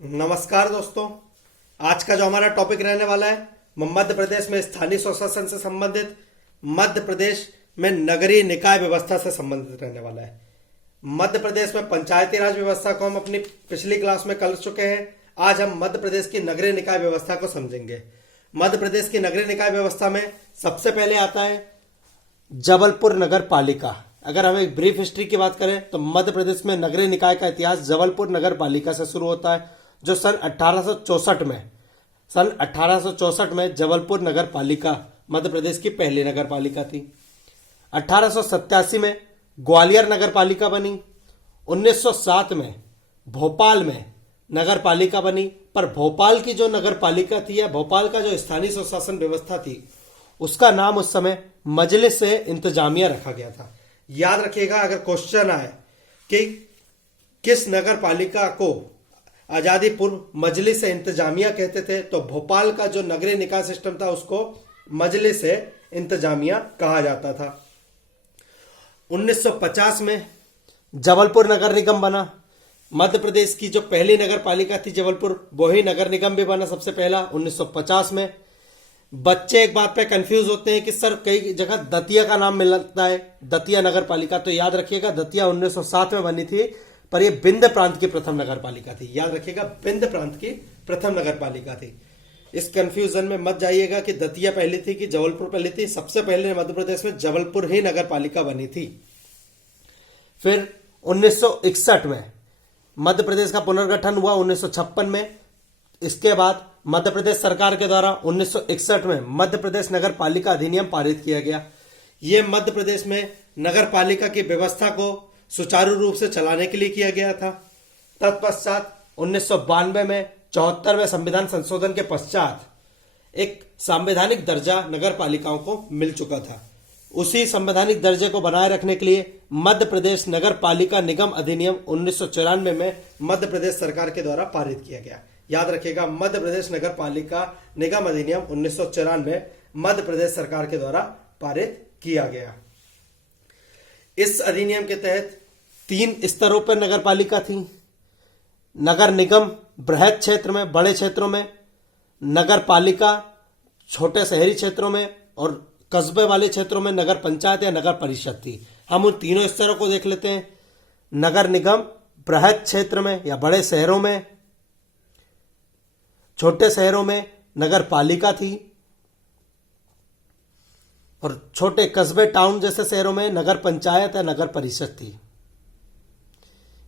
नमस्कार दोस्तों। आज का जो हमारा टॉपिक रहने वाला है मध्य प्रदेश में स्थानीय स्वशासन से संबंधित, मध्य प्रदेश में नगरीय निकाय व्यवस्था से संबंधित रहने वाला है। मध्य प्रदेश में पंचायती राज व्यवस्था को हम अपनी पिछली क्लास में कर चुके हैं। आज हम मध्य प्रदेश की नगरीय निकाय व्यवस्था को समझेंगे। मध्य प्रदेश की नगरीय निकाय व्यवस्था में सबसे पहले आता है जबलपुर नगर पालिका। अगर हम एक ब्रीफ हिस्ट्री की बात करें तो मध्य प्रदेश में नगरीय निकाय का इतिहास जबलपुर नगर पालिका से शुरू होता है, जो सन 1864 में जबलपुर नगर पालिका मध्य प्रदेश की पहली नगर पालिका थी। 1887 में ग्वालियर नगर पालिका बनी। 1907 में भोपाल में नगर पालिका बनी, पर भोपाल की जो नगर पालिका थी या भोपाल का जो स्थानीय स्वशासन व्यवस्था थी उसका नाम उस समय मजलिस से इंतजामिया रखा गया था। याद रखिएगा, अगर क्वेश्चन आए कि किस नगर पालिका को आजादी पूर्व मजलिस इंतजामिया कहते थे, तो भोपाल का जो नगरीय निकाय सिस्टम था उसको मजलिस इंतजामिया कहा जाता था। 1950 में जबलपुर नगर निगम बना। मध्य प्रदेश की जो पहली नगर पालिका थी जबलपुर, वही नगर निगम भी बना सबसे पहला 1950 में। बच्चे एक बात पे कंफ्यूज होते हैं कि सर कई जगह दतिया का नाम मिलता है, दतिया नगर पालिका, तो याद रखिएगा दतिया 1907 में बनी थी, पर यह बिंद प्रांत की प्रथम नगर पालिका थी। याद रखिएगा, बिंद प्रांत की प्रथम नगर पालिका थी। इस कंफ्यूजन में मत जाइएगा कि दतिया पहली थी कि जबलपुर पहली थी। सबसे पहले मध्य प्रदेश में जबलपुर ही नगर पालिका बनी थी। फिर 1961 में मध्य प्रदेश का पुनर्गठन हुआ 1956 में। इसके बाद मध्य प्रदेश सरकार के द्वारा 1961 में मध्य प्रदेश नगर पालिका अधिनियम पारित किया गया। यह मध्य प्रदेश में नगर पालिका की व्यवस्था को सुचारू रूप से चलाने के लिए किया गया था। तत्पश्चात 1992 में 74वें संविधान संशोधन के पश्चात एक संवैधानिक दर्जा नगर पालिकाओं को मिल चुका था। उसी संवैधानिक दर्जे को बनाए रखने के लिए मध्य प्रदेश नगर पालिका निगम अधिनियम 1994 में मध्य प्रदेश सरकार के द्वारा पारित किया गया। याद रखिएगा, मध्य प्रदेश नगर पालिका निगम अधिनियम 1994 मध्य प्रदेश सरकार के द्वारा पारित किया गया। इस अधिनियम के तहत 3 स्तरों पर नगर पालिका थी। नगर निगम बृहद क्षेत्र में, बड़े क्षेत्रों में, नगर पालिका छोटे शहरी क्षेत्रों में, और कस्बे वाले क्षेत्रों में नगर पंचायत या नगर परिषद थी। हम उन तीनों स्तरों को देख लेते हैं। नगर निगम बृहद क्षेत्र में या बड़े शहरों में, छोटे शहरों में नगर पालिका थी, और छोटे कस्बे टाउन जैसे शहरों में नगर पंचायत या नगर परिषद थी।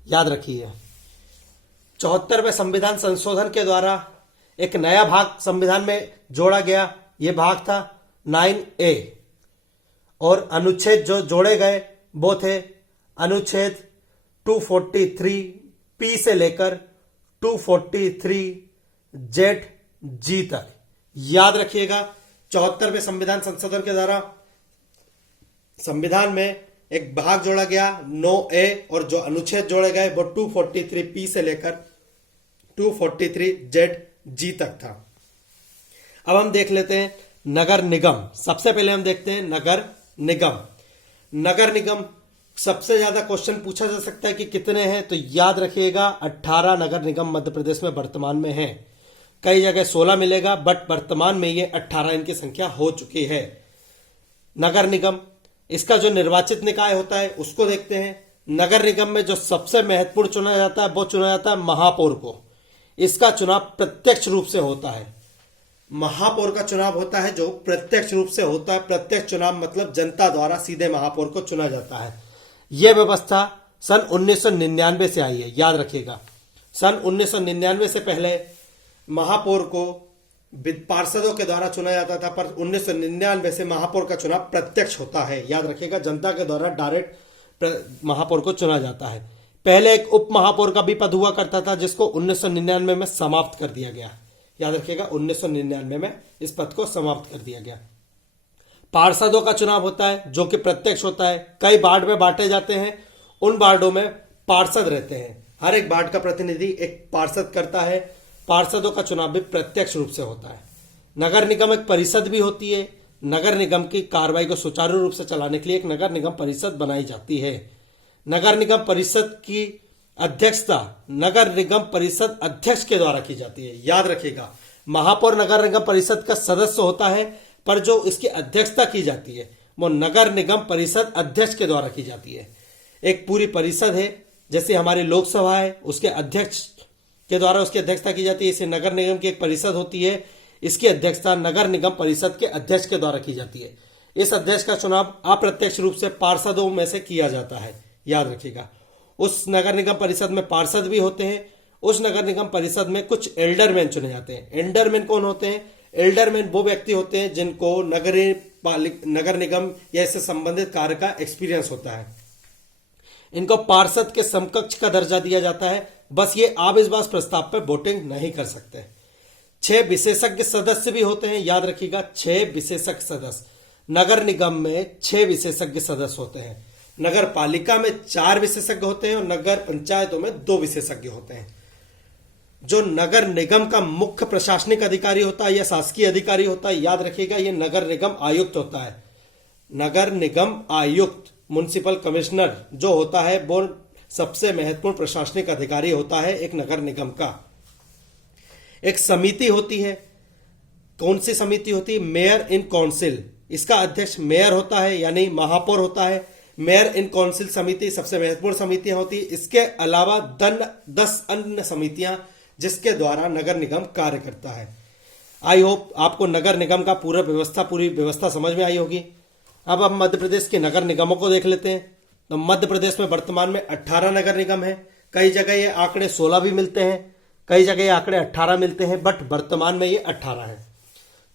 याद रखिए, 74वें संविधान संशोधन के द्वारा एक नया भाग संविधान में जोड़ा गया। यह भाग था 9A, और अनुच्छेद जो जोड़े गए वो थे अनुच्छेद 243P से लेकर 243Z तक। याद रखिएगा, 74वें संविधान संशोधन के द्वारा संविधान में एक भाग जोड़ा गया 9A, और जो अनुच्छेद जोड़े गए वो 243P से लेकर 243Z तक था। अब हम देख लेते हैं नगर निगम। सबसे पहले हम देखते हैं नगर निगम। नगर निगम सबसे ज्यादा क्वेश्चन पूछा जा सकता है कि कितने हैं, तो याद रखिएगा 18 नगर निगम मध्य प्रदेश में वर्तमान में हैं। कई जगह 16 मिलेगा, बट वर्तमान में ये 18 इनकी संख्या हो चुकी है। नगर निगम, इसका जो निर्वाचित निकाय होता है उसको देखते हैं। नगर निगम में जो सबसे महत्वपूर्ण चुना जाता है वो चुना जाता है महापौर को। इसका चुनाव प्रत्यक्ष रूप से होता है। महापौर का चुनाव होता है जो प्रत्यक्ष रूप से होता है। प्रत्यक्ष चुनाव मतलब जनता द्वारा सीधे महापौर को चुना जाता है। यह व्यवस्था सन 1999 से आई है। याद रखिएगा, सन 1999 से पहले महापौर को पार्षदों के द्वारा चुना जाता था, पर 1999 से महापौर का चुनाव प्रत्यक्ष होता है। याद रखिएगा, जनता के द्वारा डायरेक्ट महापौर को चुना जाता है। पहले एक उप महापौर का भी पद हुआ करता था, जिसको 1999 में समाप्त कर दिया गया। याद रखिएगा, 1999 में इस पद को समाप्त कर दिया गया। पार्षदों का चुनाव होता है जो कि प्रत्यक्ष होता है। कई वार्ड में बांटे जाते हैं, उन वार्डों में पार्षद रहते हैं। हर एक वार्ड का प्रतिनिधि एक पार्षद करता है। पार्षदों का चुनाव भी प्रत्यक्ष रूप से होता है। नगर निगम एक परिषद भी होती है। नगर निगम की कार्रवाई को सुचारू रूप से चलाने के लिए एक नगर निगम परिषद बनाई जाती है। नगर निगम परिषद की अध्यक्षता नगर निगम परिषद अध्यक्ष के द्वारा की जाती है। याद रखिएगा, महापौर नगर निगम परिषद का सदस्य होता है, पर जो इसकी अध्यक्षता की जाती है वो नगर निगम परिषद अध्यक्ष के द्वारा की जाती है। एक पूरी परिषद है, जैसे हमारी लोकसभा है, उसके अध्यक्ष के द्वारा उसकी अध्यक्षता की जाती है। इसे नगर निगम की एक परिषद होती है, इसकी अध्यक्षता नगर निगम परिषद के अध्यक्ष के द्वारा की जाती है। इस अध्यक्ष का चुनाव अप्रत्यक्ष रूप से पार्षदों में से किया जाता है। याद रखिएगा, उस नगर निगम परिषद में पार्षद भी होते हैं। उस नगर निगम परिषद में कुछ एल्डरमैन चुने जाते हैं। एल्डरमैन कौन होते हैं? एल्डरमैन वो व्यक्ति होते हैं जिनको नगर निगम या इससे संबंधित कार्य का एक्सपीरियंस होता है। इनको पार्षद के समकक्ष का दर्जा दिया जाता है। बस ये अविश्वास प्रस्ताव पर वोटिंग नहीं कर सकते। 6 विशेषज्ञ सदस्य भी होते हैं। याद रखिएगा, 6 विशेषज्ञ सदस्य। नगर निगम में 6 विशेषज्ञ सदस्य होते हैं। नगर पालिका में 4 विशेषज्ञ होते हैं और नगर पंचायतों में 2 विशेषज्ञ होते हैं। जो नगर निगम का मुख्य प्रशासनिक अधिकारी होता है या शासकीय अधिकारी होता है, याद रखिएगा, ये नगर निगम आयुक्त होता है। नगर निगम आयुक्त, म्युनिसिपल कमिश्नर जो होता है, वो सबसे महत्वपूर्ण प्रशासनिक अधिकारी होता है एक नगर निगम का। एक समिति होती है। कौन सी समिति होती है? Mayor in council. इसका अध्यक्ष मेयर होता है, यानी महापौर होता है। मेयर इन काउंसिल समिति सबसे महत्वपूर्ण समितियां होती है। इसके अलावा 10 अन्य समितियां जिसके द्वारा नगर निगम कार्य करता है। आई होप आपको नगर निगम का पूरी व्यवस्था समझ में आई होगी। अब हम मध्य प्रदेश के नगर निगमों को देख लेते हैं। तो मध्य प्रदेश में वर्तमान में 18 नगर निगम है। कई जगह ये आंकड़े 16 भी मिलते हैं, कई जगह ये आंकड़े 18 मिलते हैं, बट वर्तमान में ये 18 है।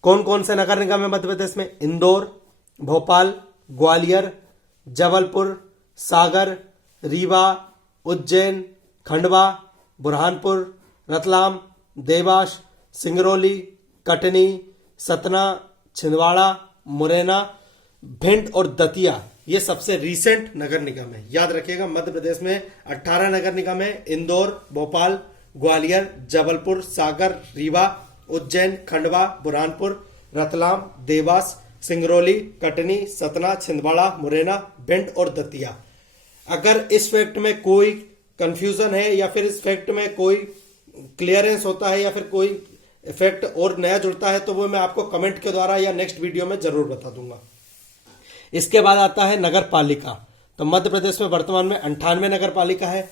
कौन कौन से नगर निगम है मध्य प्रदेश में? इंदौर, भोपाल, ग्वालियर, जबलपुर, सागर, रीवा, उज्जैन, खंडवा, बुरहानपुर, रतलाम, देवास, सिंगरौली, कटनी, सतना, छिंदवाड़ा, मुरैना, भिंड और दतिया, ये सबसे रीसेंट नगर निगम है। याद रखिएगा, मध्य प्रदेश में 18 नगर निगम है। इंदौर, भोपाल, ग्वालियर, जबलपुर, सागर, रीवा, उज्जैन, खंडवा, बुरहानपुर, रतलाम, देवास, सिंगरौली, कटनी, सतना, छिंदवाड़ा, मुरैना, भिंड और दतिया। अगर इस फैक्ट में कोई कंफ्यूजन है या फिर इस फैक्ट में कोई क्लियरेंस होता है या फिर कोई फैक्ट और नया जुड़ता है तो वो मैं आपको कमेंट के द्वारा या नेक्स्ट वीडियो में जरूर बता दूंगा। इसके बाद आता है नगर पालिका। तो मध्य प्रदेश में वर्तमान में 98 नगर पालिका है।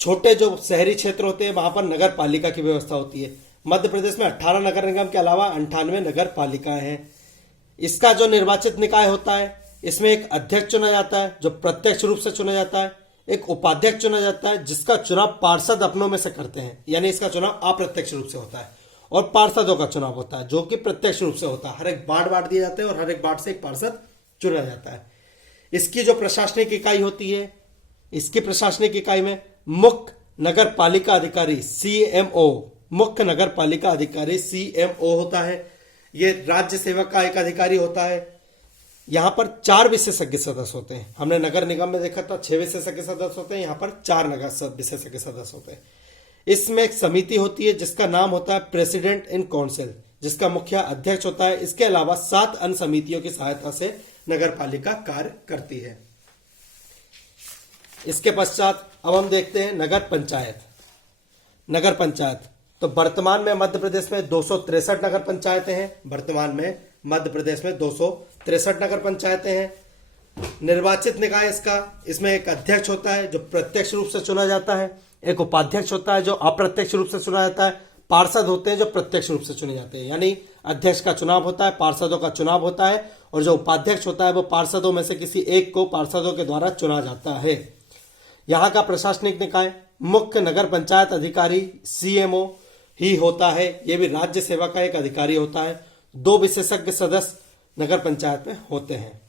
छोटे जो शहरी क्षेत्र होते हैं वहां पर नगर पालिका की व्यवस्था होती है। मध्य प्रदेश में 18 नगर निगम के अलावा 98 नगर पालिकाएं हैं। इसका जो निर्वाचित निकाय होता है, इसमें एक अध्यक्ष चुना जाता है जो प्रत्यक्ष रूप से चुना जाता है, एक उपाध्यक्ष चुना जाता है जिसका चुनाव पार्षद अपनों में से करते हैं, यानी इसका चुनाव अप्रत्यक्ष रूप से होता है, और पार्षदों का चुनाव होता है जो कि प्रत्यक्ष रूप से होता है। हर एक वार्ड बांट दिए जाते हैं और हर एक वार्ड से एक पार्षद चुना जाता है। इसकी जो प्रशासनिक इकाई होती है, इसकी प्रशासनिक इकाई में मुख्य नगर पालिका अधिकारी CMO, मुख्य नगर पालिका अधिकारी CMO होता है। ये राज्य सेवक का एक अधिकारी होता है। यहां पर 4 विशेषज्ञ सदस्य होते हैं। हमने नगर निगम में देखा था 6 विशेषज्ञ सदस्य होते हैं, यहां पर 4 विशेषज्ञ सदस्य होते हैं। इसमें एक समिति होती है जिसका नाम होता है प्रेसिडेंट इन काउंसिल, जिसका मुखिया अध्यक्ष होता है। इसके अलावा 7 अन्य समितियों की सहायता से नगर पालिका कार्य करती है। इसके पश्चात अब हम देखते हैं नगर पंचायत। नगर पंचायत तो वर्तमान में मध्य प्रदेश में 263 नगर पंचायतें हैं। वर्तमान में मध्य प्रदेश में 263 नगर पंचायतें हैं। निर्वाचित निकाय इसमें एक अध्यक्ष होता है जो प्रत्यक्ष रूप से चुना जाता है, एक उपाध्यक्ष होता है जो अप्रत्यक्ष रूप से चुना जाता है, पार्षद होते हैं जो प्रत्यक्ष रूप से चुने जाते हैं। यानी अध्यक्ष का चुनाव होता है, पार्षदों का चुनाव होता है, और जो उपाध्यक्ष होता है वो पार्षदों में से किसी एक को पार्षदों के द्वारा चुना जाता है। यहाँ का प्रशासनिक निकाय मुख्य नगर पंचायत अधिकारी CMO ही होता है। यह भी राज्य सेवा का एक अधिकारी होता है। 2 विशेषज्ञ सदस्य नगर पंचायत में होते हैं।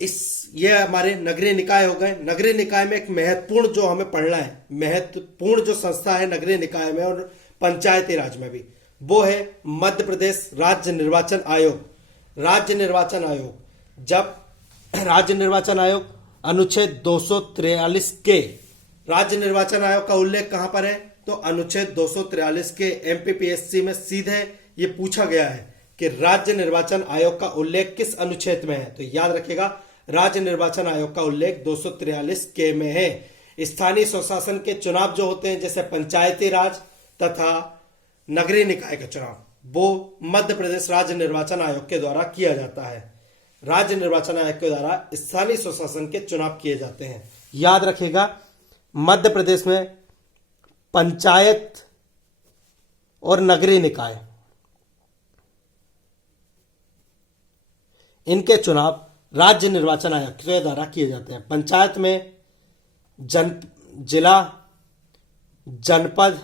ये हमारे नगरीय निकाय हो गए। नगरीय निकाय में एक महत्वपूर्ण जो हमें पढ़ना है, महत्वपूर्ण जो संस्था है नगरीय निकाय में और पंचायती राज में भी, वो है मध्य प्रदेश राज्य निर्वाचन आयोग। राज्य निर्वाचन आयोग, जब राज्य निर्वाचन आयोग अनुच्छेद 243 के, राज्य निर्वाचन आयोग का उल्लेख कहां पर है? तो अनुच्छेद 243 के MPPSC में सीधे ये पूछा गया है कि राज्य निर्वाचन आयोग का उल्लेख किस अनुच्छेद में है। तो याद रखिएगा, राज्य निर्वाचन आयोग का उल्लेख 243 के में है। स्थानीय स्वशासन के चुनाव जो होते हैं जैसे पंचायती राज तथा नगरीय निकाय का चुनाव, वो मध्य प्रदेश राज्य निर्वाचन आयोग के द्वारा किया जाता है। राज्य निर्वाचन आयोग के द्वारा स्थानीय स्वशासन के चुनाव किए जाते हैं। याद रखिएगा, मध्य प्रदेश में पंचायत और नगरीय निकाय इनके चुनाव राज्य निर्वाचन आयोग के द्वारा किए जाते हैं। पंचायत में जिला, जनपद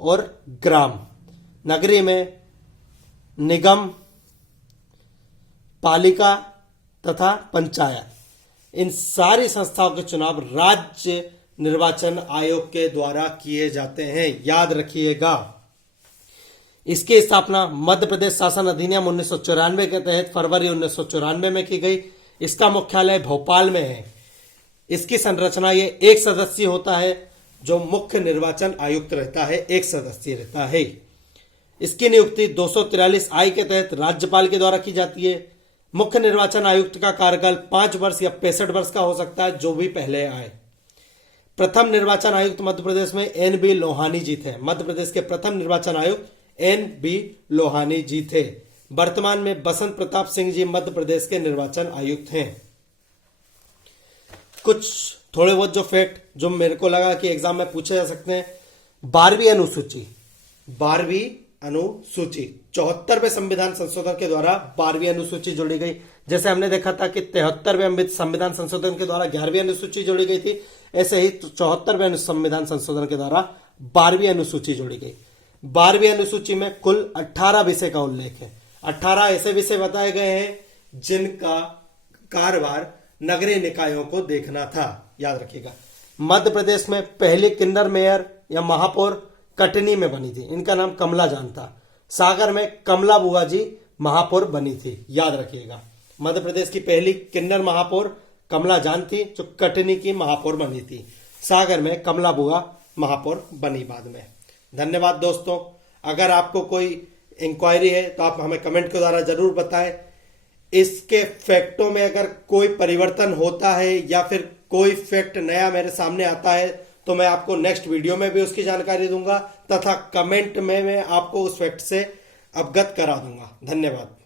और ग्राम, नगरीय में निगम, पालिका तथा पंचायत। इन सारी संस्थाओं के चुनाव राज्य निर्वाचन आयोग के द्वारा किए जाते हैं। याद रखिएगा। इसकी स्थापना मध्य प्रदेश शासन अधिनियम 1994 के तहत फरवरी 1994 में की गई। इसका मुख्यालय भोपाल में है। इसकी संरचना ये एक सदस्यीय होता है, जो मुख्य निर्वाचन आयुक्त रहता है, एक सदस्यीय रहता है। इसकी नियुक्ति 243 आई के तहत राज्यपाल के द्वारा की जाती है। मुख्य निर्वाचन आयुक्त का कार्यकाल 5 वर्ष या 65 वर्ष का हो सकता है, जो भी पहले आए। प्रथम निर्वाचन आयुक्त मध्य प्रदेश में एन.बी. लोहानी जी थे। मध्य प्रदेश के प्रथम निर्वाचन आयुक्त एन.बी. लोहानी जी थे। वर्तमान में बसंत प्रताप सिंह जी मध्य प्रदेश के निर्वाचन आयुक्त हैं। कुछ थोड़े बहुत जो फैक्ट जो मेरे को लगा कि एग्जाम में पूछे जा सकते हैं। 12वीं अनुसूची 74वें संविधान संशोधन के द्वारा 12वीं अनुसूची जोड़ी गई। जैसे हमने देखा था कि 73वें संविधान संशोधन के द्वारा 11वीं अनुसूची जोड़ी गई थी, ऐसे ही 74वें संविधान संशोधन के द्वारा 12वीं अनुसूची जोड़ी गई। 12वीं अनुसूची में कुल 18 विषय का उल्लेख है। 18 ऐसे विषय बताए गए हैं जिनका कारोबार नगरीय निकायों को देखना था। याद रखिएगा। मध्य प्रदेश में पहली किन्नर मेयर या महापौर कटनी में बनी थी। इनका नाम कमला जान था। सागर में कमला बुआ जी महापौर बनी थी। याद रखिएगा। मध्य प्रदेश की पहली किन्नर महापौर कमला जान थी, जो कटनी की महापौर बनी थी। सागर में कमला बुआ महापौर बनी बाद में। धन्यवाद दोस्तों। अगर आपको कोई इंक्वायरी है तो आप हमें कमेंट के द्वारा जरूर बताएं। इसके फैक्टों में अगर कोई परिवर्तन होता है या फिर कोई फैक्ट नया मेरे सामने आता है तो मैं आपको नेक्स्ट वीडियो में भी उसकी जानकारी दूंगा तथा कमेंट में मैं आपको उस फैक्ट से अवगत करा दूंगा। धन्यवाद।